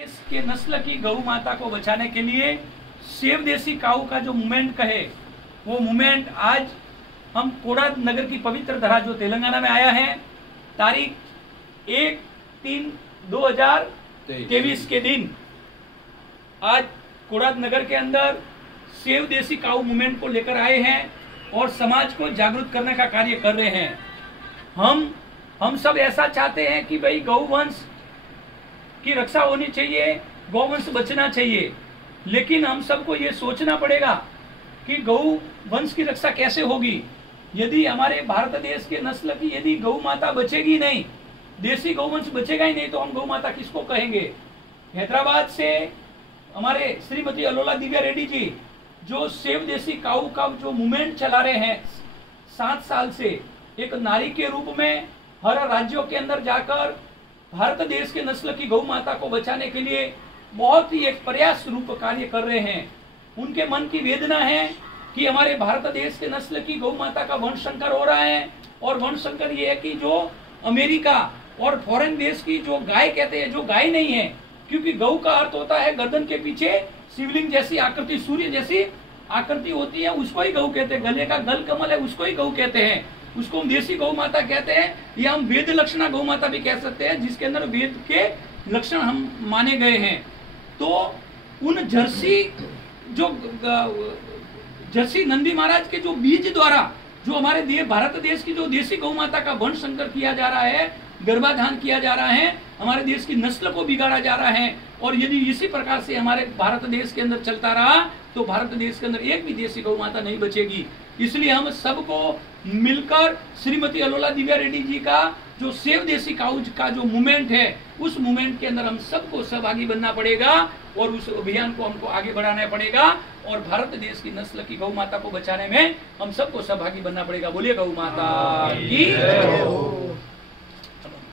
देश के नस्ल की गौ माता को बचाने के लिए सेव देसी काऊ का जो मूवमेंट कहे, वो मूवमेंट आज हम कोडाद नगर की पवित्र धरा जो तेलंगाना में आया है, तारीख 1/3/2023 के दिन आज कोडाद नगर के अंदर सेव देसी काऊ मूवमेंट को लेकर आए हैं और समाज को जागरूक करने का कार्य कर रहे हैं। हम सब ऐसा चाहते हैं कि भाई गौवंश की रक्षा होनी चाहिए, गौवंश बचना चाहिए, लेकिन हम सबको ये सोचना पड़ेगा कि गौवंश की रक्षा कैसे होगी। यदि हमारे भारत देश के नस्ल की यदि गौ माता बचेगी नहीं, देसी गौवंश बचेगा ही नहीं, तो हम गौ माता किसको कहेंगे। हैदराबाद से हमारे श्रीमती अलोला दिव्या रेड्डी जी जो सेव देसी काऊ का जो मूवमेंट चला रहे हैं 7 साल से, एक नारी के रूप में हर राज्यों के अंदर जाकर भारत देश के नस्ल की गौ माता को बचाने के लिए बहुत ही एक प्रयास रूप कार्य कर रहे हैं। उनके मन की वेदना है कि हमारे भारत देश के नस्ल की गौ माता का वंश संकर हो रहा है, और वंश संकर ये है कि जो अमेरिका और फॉरेन देश की जो गाय कहते हैं, जो गाय नहीं है, क्योंकि गौ का अर्थ होता है गर्दन के पीछे शिवलिंग जैसी आकृति, सूर्य जैसी आकृति होती है, उसको ही गौ कहते हैं। गले का गल कमल है, उसको ही गौ कहते हैं। उसको हम देसी गौ माता कहते हैं, या हम वेद लक्षणा गौ माता भी कह सकते हैं, जिसके अंदर वेद के लक्षण हम माने गए हैं। तो उन जर्सी नंदी महाराज के जो बीज द्वारा जो हमारे भारत देश की जो देसी गौ माता का वंश संकर किया जा रहा है, गर्भाधान किया जा रहा है, हमारे देश की नस्ल को बिगाड़ा जा रहा है, और यदि इसी प्रकार से हमारे भारत देश के अंदर चलता रहा तो भारत देश के अंदर एक भी देसी गौ माता नहीं बचेगी। इसलिए हम सबको मिलकर श्रीमती अलोला दिव्या रेड्डी जी का जो सेव देसी काऊ का जो मूवमेंट है, उस मूवमेंट के अंदर हम सबको सहभागी बनना पड़ेगा और उस अभियान को हमको आगे बढ़ाना पड़ेगा, और भारत देश की नस्ल की गौ माता को बचाने में हम सबको सहभागी बनना पड़ेगा। बोलिए गौ माता की जय हो।